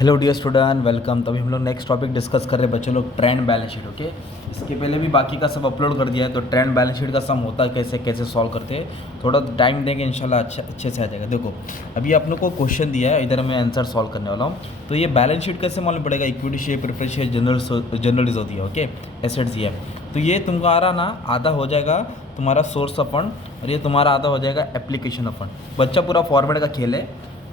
Hello dear student, welcome. तभी हम लोग नेक्स्ट टॉपिक डिस्कस कर रहे हैं बच्चे लोग, ट्रेंड बैलेंस शीट। ओके, इसके पहले भी बाकी का सब अपलोड कर दिया है। तो ट्रेंड बैलेंस शीट का सम होता है कैसे कैसे सॉल्व करते हैं, थोड़ा टाइम देंगे इंशाल्लाह अच्छे से आ जाएगा। देखो, अभी आप लोग को क्वेश्चन दिया है, इधर मैं आंसर सॉल्व करने वाला हूँ। तो ये बैलेंस शीट कैसे मालूम पड़ेगा? Equity share, preference share, general reserve दिया, ओके, एसेट्स दिया है। तो ये तुम्हारा ना आधा हो जाएगा तुम्हारा सोर्स ऑफ फंड, और ये तुम्हारा आधा हो जाएगा एप्लीकेशन ऑफ फंड। बच्चा पूरा फॉर्मेट का खेल है।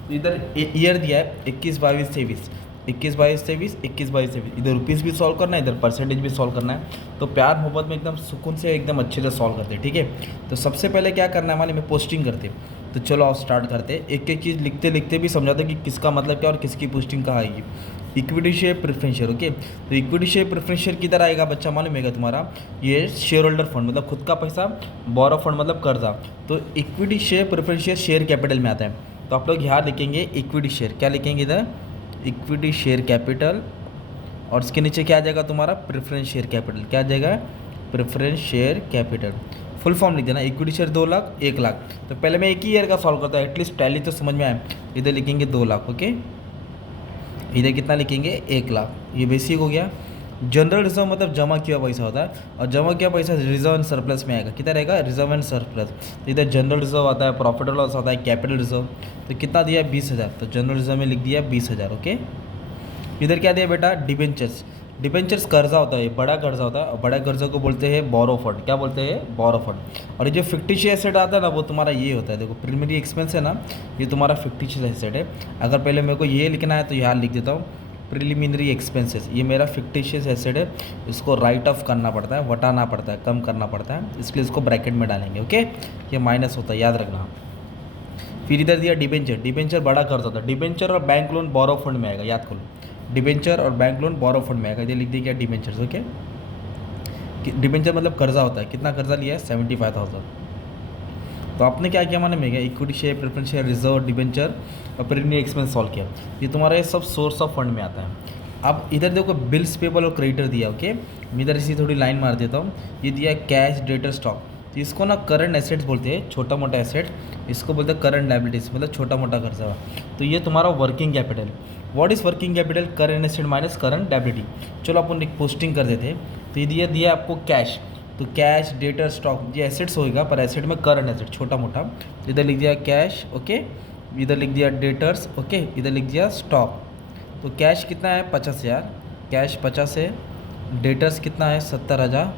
तो इधर ईयर दिया है 21 22 23, 21 22 23, 21 22 23। इधर रुपीज़ भी सॉल्व करना है, इधर परसेंटेज भी सॉल्व करना है। तो प्यार मोहब्बत में एकदम सुकून से एकदम अच्छे से सॉल्व करते हैं, ठीक है। तो सबसे पहले क्या करना है, हमारे में पोस्टिंग करते। तो चलो आप स्टार्ट करते। एक एक चीज़ लिखते लिखते भी समझाते कि किसका मतलब क्या और किसकी पोस्टिंग कहाँ आएगी। Equity share, preference share, okay. तो इक्विटी शेयर, प्रेफरेंस शेयर किधर आएगा बच्चा मालूम है तुम्हारा? ये शेयर होल्डर फंड मतलब खुद का पैसा, बोरो फंड मतलब कर्जा। तो equity share, preference share share capital में आता है। तो आप लोग यहाँ लिखेंगे इक्विटी शेयर, क्या लिखेंगे इधर? Equity share capital. और इसके नीचे क्या आ जाएगा तुम्हारा? Preference share capital. क्या आ जाएगा? Preference share capital. Full form लिख देना, इक्विटी शेयर 2 लाख 1 लाख। तो पहले मैं एक ही ईयर का सॉल्व करता हूँ, एटलीस्ट टैली तो समझ में आए। इधर लिखेंगे 2 लाख, ओके। इधर कितना लिखेंगे? 1 लाख। ये बेसिक हो गया। जनरल रिजर्व मतलब जमा किया पैसा होता है, और जमा किया पैसा रिजर्व एंड सरप्लस में आएगा। कितना रहेगा? Reserve and surplus. तो इधर जनरल रिजर्व आता है, प्रॉफिट लॉस आता है, कैपिटल रिजर्व। तो कितना दिया? 20,000। तो जनरल रिजर्व में लिख दिया 20,000, ओके। इधर क्या दिया बेटा? डिबेंचर्स। डिबेंचर्स कर्जा होता है, बड़ा कर्जा होता है, और बड़ा कर्जा को बोलते हैं बोरो फंड। क्या बोलते हैं? बोरो फंड। और ये जो फिक्टिशियस एसेट आता है ना, वो तुम्हारा ये होता है। देखो, प्रीलिमिनरी एक्सपेंस है ना, ये तुम्हारा फिक्टिशियस एसेट है। अगर पहले मेरे को ये लिखना है तो यहाँ लिख देता हूँ, प्रीलिमिनरी एक्सपेंसेस। ये मेरा फिक्टिशियस एसेट है, इसको राइट ऑफ करना पड़ता है, वटाना पड़ता है, कम करना पड़ता है, इसलिए इसको ब्रैकेट में डालेंगे, ओके। ये माइनस होता है, याद रखना। फिर इधर दिया डिबेंचर। डिबेंचर बड़ा कर्ज होता है। डिबेंचर और बैंक लोन बोरो फंड में आएगा, याद करो। डिबेंचर और बैंक लोन बोरो फंड में आएगा। इधर लिख दिया डिबेंचर्स, ओके। डिबेंचर मतलब कर्जा होता है। कितना कर्जा लिया है? 75,000। तो आपने क्या किया माने में गया? Equity share, preference share, reserve, debenture और प्रीमियम एक्सपेंस सॉल्व किया। ये तुम्हारा ये सब सोर्स ऑफ फंड में आता है। अब इधर देखो, बिल्स पेबल और क्रेडिटर दिया, ओके। मैं इधर इसी थोड़ी लाइन मार देता हूँ। ये दिया कैश, डेटर, स्टॉक। तो इसको ना करंट एसेट्स बोलते हैं, छोटा मोटा एसेट। इसको बोलते हैं करंट लायबिलिटीज, मतलब छोटा मोटा खर्चा। तो ये तुम्हारा working capital. What is working capital? Current asset minus current liability. चलो अपन एक पोस्टिंग कर देते हैं। तो ये दिया आपको कैश। तो कैश, डेटर, स्टॉक ये एसेट्स होएगा, पर एसेट में करंट एसेट छोटा मोटा। इधर लिख दिया कैश, ओके। इधर लिख दिया डेटर्स, ओके। इधर लिख दिया स्टॉक। तो कैश कितना है? 50,000। कैश 50 है। डेटर्स कितना है? 70,000।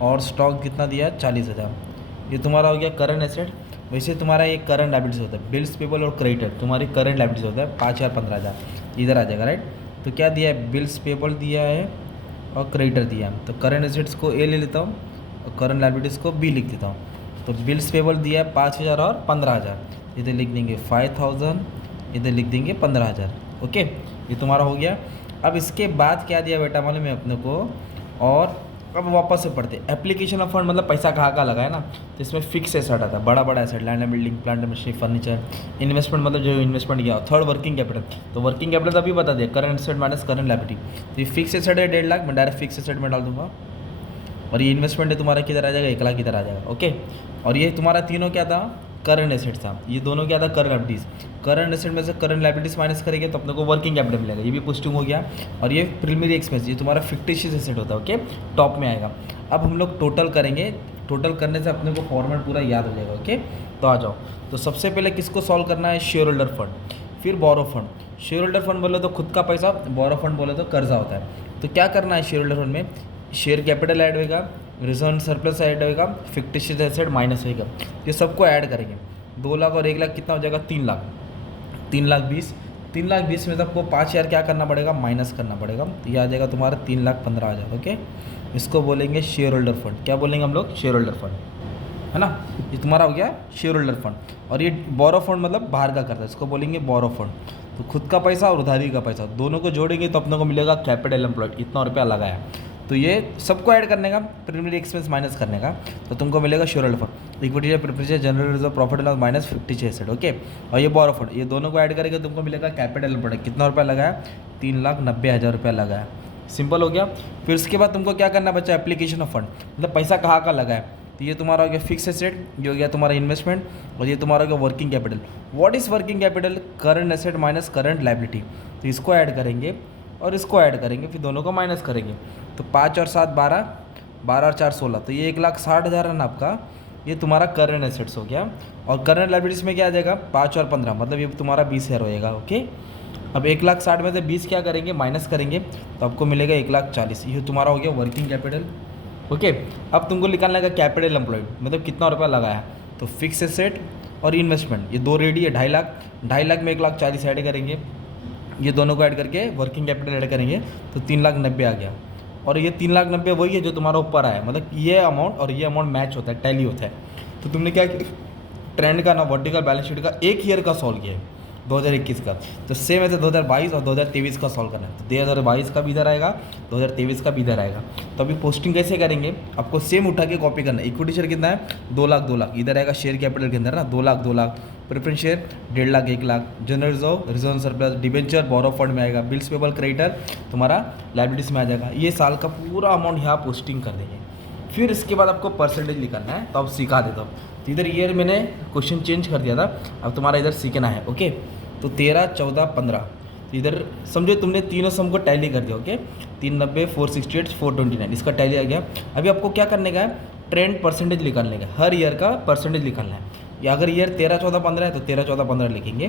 और स्टॉक कितना दिया? 40,000। ये तुम्हारा हो गया करंट एसेट। वैसे तुम्हारा एक करंट लायबिलिटीज होता है, बिल्स पेबल और क्रेडिटर तुम्हारी करंट लायबिलिटीज होता है। 5,000 15,000 इधर आ जाएगा, राइट। तो क्या दिया है? बिल्स पेबल दिया है और क्रेडिटर दिया है। तो करंट एसेट्स को ए ले लेता हूँ और करंट लायबिलिटीज़ को बी लिख देता हूँ। तो बिल्स पेबल दिया है 5,000 और 15,000। इधर लिख देंगे 5,000, इधर लिख देंगे 15,000, ओके। ये तुम्हारा हो गया। अब इसके बाद क्या दिया बेटा मालूम है अपने को? और अब वापस से पढ़ते, एप्लीकेशन ऑफ फंड मतलब पैसा कहाँ कहाँ लगा है ना। तो इसमें फिक्स एसेट आता है, बड़ा बड़ा asset, land and building, plant machinery, furniture. Investment मतलब जो इन्वेस्टमेंट किया। Third working capital. तो वर्किंग कैपिटल तो अभी बता दिया, current asset minus current liability. तो ये फिक्स एसेट है 1.5 लाख, मैं डायरेक्ट फिक्स एसेट में डाल दूंगा। और ये इन्वेस्टमेंट है तुम्हारा किधर आ जाएगा? 1 लाख इधर आ जाएगा, ओके। और ये तुम्हारा तीनों क्या था? करंट एसेट था। ये दोनों क्या था? Current liabilities. करंट एसेट में से करंट लायबिलिटीज़ माइनस करेंगे तो अपने को वर्किंग कैपिटल मिलेगा, ये भी पोस्टिंग हो गया। और ये प्रीलिमिनरी एक्सपेंस, ये तुम्हारा फिक्टिशियस एसेट होता है, ओके, टॉप में आएगा। अब हम लोग टोटल करेंगे। टोटल करने से अपने को फॉर्मेट पूरा याद हो जाएगा, ओके। तो आ जाओ। तो सबसे पहले किसको सॉल्व करना है? शेयर होल्डर फंड, फिर बोरो फंड। शेयर होल्डर फंड बोले तो खुद का पैसा, बोरो फंड बोले तो कर्जा होता है। तो क्या करना है शेयर होल्डर फंड में? शेयर कैपिटल ऐड होएगा, रिजर्व सरप्लस ऐड होएगा, फिक्टिशियस एसेट माइनस होएगा। ये सबको ऐड करेंगे। 2 लाख और 1 लाख कितना हो जाएगा? 3 लाख। 3,20,000। 3,20,000 में सबको 5,000 क्या करना पड़ेगा? माइनस करना पड़ेगा। तो ये आ जाएगा तुम्हारा 3,15,000, ओके। इसको बोलेंगे शेयर होल्डर फंड। क्या बोलेंगे हम लोग? शेयर होल्डर फंड, है ना। ये तुम्हारा हो गया शेयर होल्डर फंड। और ये बोरो फंड मतलब बाहर का करता है, इसको बोलेंगे बोरो फंड। तो खुद का पैसा और उधारी का पैसा दोनों को जोड़ेंगे तो अपने को मिलेगा कैपिटल एम्प्लॉयड, इतना रुपया लगाया। तो ये सबको ऐड करने का, प्रीमियरी एक्सपेंस माइनस करने का, तो तुमको मिलेगा share holder fund. Equity, preference, general reserve, profit loss minus fictitious asset, okay. और ये बोरो फंड, ये दोनों को ऐड करेंगे तुमको मिलेगा कैपिटल एम्प्लॉयड। कितना रुपया लगाया? 3,90,000 रुपया लगाया। सिंपल हो गया। फिर उसके बाद तुमको क्या करना बच्चा? एप्लीकेशन ऑफ फंड मतलब पैसा कहाँ का लगा है। तो ये तुम्हारा हो गया फिक्स एसेट, ये हो गया तुम्हारा इन्वेस्टमेंट, और ये तुम्हारा हो गया working capital. What is working capital? Current asset minus current liability. तो इसको ऐड करेंगे और इसको ऐड करेंगे, फिर दोनों को माइनस करेंगे। तो 5 और 7 12, 12 और 4 16, तो ये 1,60,000 है ना आपका, ये तुम्हारा करंट एसेट्स हो गया। और करंट लायबिलिटीज़ में क्या आ जाएगा? 5 और 15, मतलब ये तुम्हारा 20,000 होएगा। ओके, अब 1,60,000 में से 20 क्या करेंगे? माइनस करेंगे, तो आपको मिलेगा 1,40,000। ये तुम्हारा हो गया वर्किंग कैपिटल। ओके, अब तुमको निकालना है कैपिटल एम्प्लॉयड, मतलब कितना रुपया लगाया। तो फिक्स एसेट और इन्वेस्टमेंट ये दो रेडी है 2.5 लाख, 2.5 लाख में 1,40,000 ऐड करेंगे, ये दोनों को ऐड करके वर्किंग कैपिटल ऐड करेंगे तो 3,90,000 आ गया। और ये 3,90,000 वही है जो तुम्हारा ऊपर आया, मतलब ये अमाउंट और ये अमाउंट मैच होता है, टैली होता है। तो तुमने क्या ट्रेंड का ना वर्टिकल बैलेंस शीट का एक ईयर का सॉल्व किया है 2021 का, तो सेम ऐसे 2022 और 2023 का सॉल्व करना है। तो 2022 का भी इधर आएगा, 2023 का भी इधर आएगा। तो अभी पोस्टिंग कैसे करेंगे? आपको सेम उठा के कॉपी करना है। इक्विटी शेयर कितना है? 2 लाख 2 लाख, इधर आएगा शेयर कैपिटल के अंदर ना 2 lakh 2 lakh, preference share 1.5 lakh 1 lakh, general reserve surplus, debenture borrow fund में आएगा, बिल्स पेबल क्रेडिटर तुम्हारा लायबिलिटीज में आ जाएगा। ये साल का पूरा अमाउंट यहाँ पोस्टिंग कर देंगे। फिर इसके बाद आपको परसेंटेज निकालना है, तो अब सिखा देता हूँ। तो इधर ईयर मैंने क्वेश्चन चेंज कर दिया था, अब तुम्हारा इधर सीखना है। ओके, तो 13 14 15, तो इधर समझो तुमने तीनों सम को टैली कर दिया। ओके, 390 468 429, इसका टैली आ गया। अभी आपको क्या करने का है? ट्रेंड परसेंटेज निकालने का, हर ईयर का परसेंटेज निकालना है। या अगर ईयर 13 14 15 है तो 13 14 15 लिखेंगे।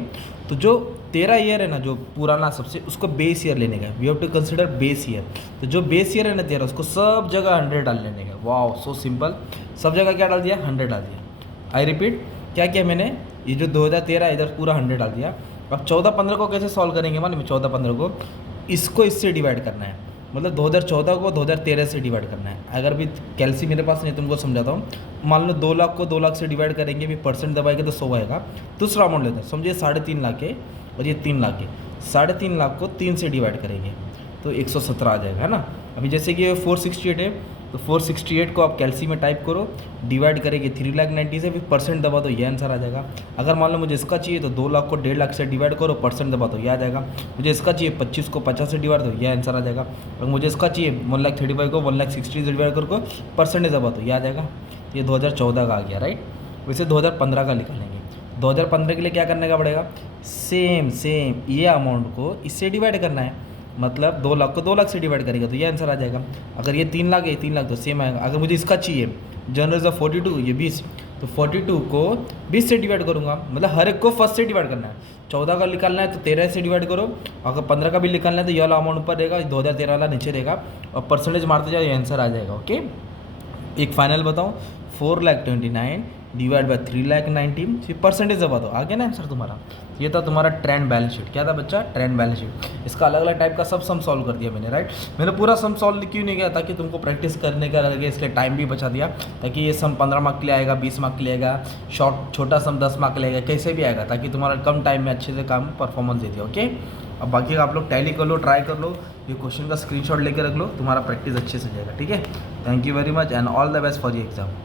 तो जो 13 ईयर है ना, जो पुराना सबसे, उसको बेस ईयर लेने का, we have to consider base year. तो जो बेस ईयर है ना 13, उसको सब जगह 100 डाल लेने का। वाओ, सो सिंपल, सब जगह क्या डाल दिया? 100 डाल दिया। आई रिपीट, क्या किया मैंने? ये जो 2013 इधर पूरा 100 डाल दिया। अब 14 15 को कैसे सॉल्व करेंगे? मालूम है? 14 15 को इसको इससे डिवाइड करना है, मतलब 2014 को 2013 से डिवाइड करना है। अगर भी कैलसी मेरे पास नहीं, तुमको समझाता हूँ। मान लो 2 लाख को 2 लाख से डिवाइड करेंगे, भी परसेंट दबाएंगे तो 100 आएगा। दूसरा अमाउंट लेते हैं, समझिए 3.5 लाख है और ये 3 लाख है। 3.5 लाख को 3 से डिवाइड करेंगे तो 117 आ जाएगा, है ना। अभी जैसे कि 468 है, तो 468 को आप कैलसी में टाइप करो, डिवाइड करेंगे 3,90,000 से, फिर परसेंट दबा तो ये आंसर आ जाएगा। अगर मान लो मुझे इसका चाहिए तो 2 लाख को 1.5 लाख से डिवाइड करो, परसेंट दबा तो ये आ जाएगा। मुझे इसका चाहिए 25 को 50 से डिवाइड, तो ये आंसर आ जाएगा। अगर मुझे इसका चाहिए 1,35,000 को 1,60,000 से डिवाइड करो, परसेंटेज दबा तो ये आ जाएगा। ये 2014 का आ गया, राइट। वैसे 2015 का निकालेंगे। 2015 के लिए क्या करने का पड़ेगा? सेम ये अमाउंट को इससे डिवाइड करना है, मतलब 2 लाख को 2 लाख से डिवाइड करेगा तो ये आंसर आ जाएगा। अगर ये 3 लाख है, 3 लाख तो सेम आएगा। अगर मुझे इसका चाहिए जनरल रिजर्व 42, ये 20, तो 42 को 20 से डिवाइड करूँगा, मतलब हर एक को फर्स्ट से डिवाइड करना है। 14 का निकालना है तो 13 से डिवाइड करो, अगर 15 का भी निकालना है तो ये वाला अमाउंट ऊपर रहेगा, 2013 वाला नीचे रहेगा, और परसेंटेज मारते जाओ, ये आंसर आ जाएगा। ओके, एक फाइनल बताओ, 4,29,000 डिवाइड बाय 3,90,000, फिर परसेंटेज दबा दो, आ गया ना आंसर तुम्हारा। ये था तुम्हारा ट्रेंड बैलेंस शीट। क्या था बच्चा? Trend balance sheet. इसका अलग अलग टाइप का सब सम सॉल्व कर दिया मैंने, राइट। मैंने पूरा सम सॉल्व क्यों नहीं किया? ताकि तुमको प्रैक्टिस करने का लगे, इसलिए टाइम भी बचा दिया, ताकि ये सम 15 मार्क के लिए आएगा, 20 मार्क के लिए आएगा, छोटा सम 10 मार्क के लिए आएगा, कैसे भी आएगा, ताकि तुम्हारा कम टाइम में अच्छे से काम परफॉर्मेंस दे दिया। ओके, अब बाकी आप लोग टैली कर लो, ट्राई कर लो, ये क्वेश्चन का स्क्रीनशॉट लेके रख लो, तुम्हारा प्रैक्टिस अच्छे से जाएगा। ठीक है, thank you very much and all the best for your exam.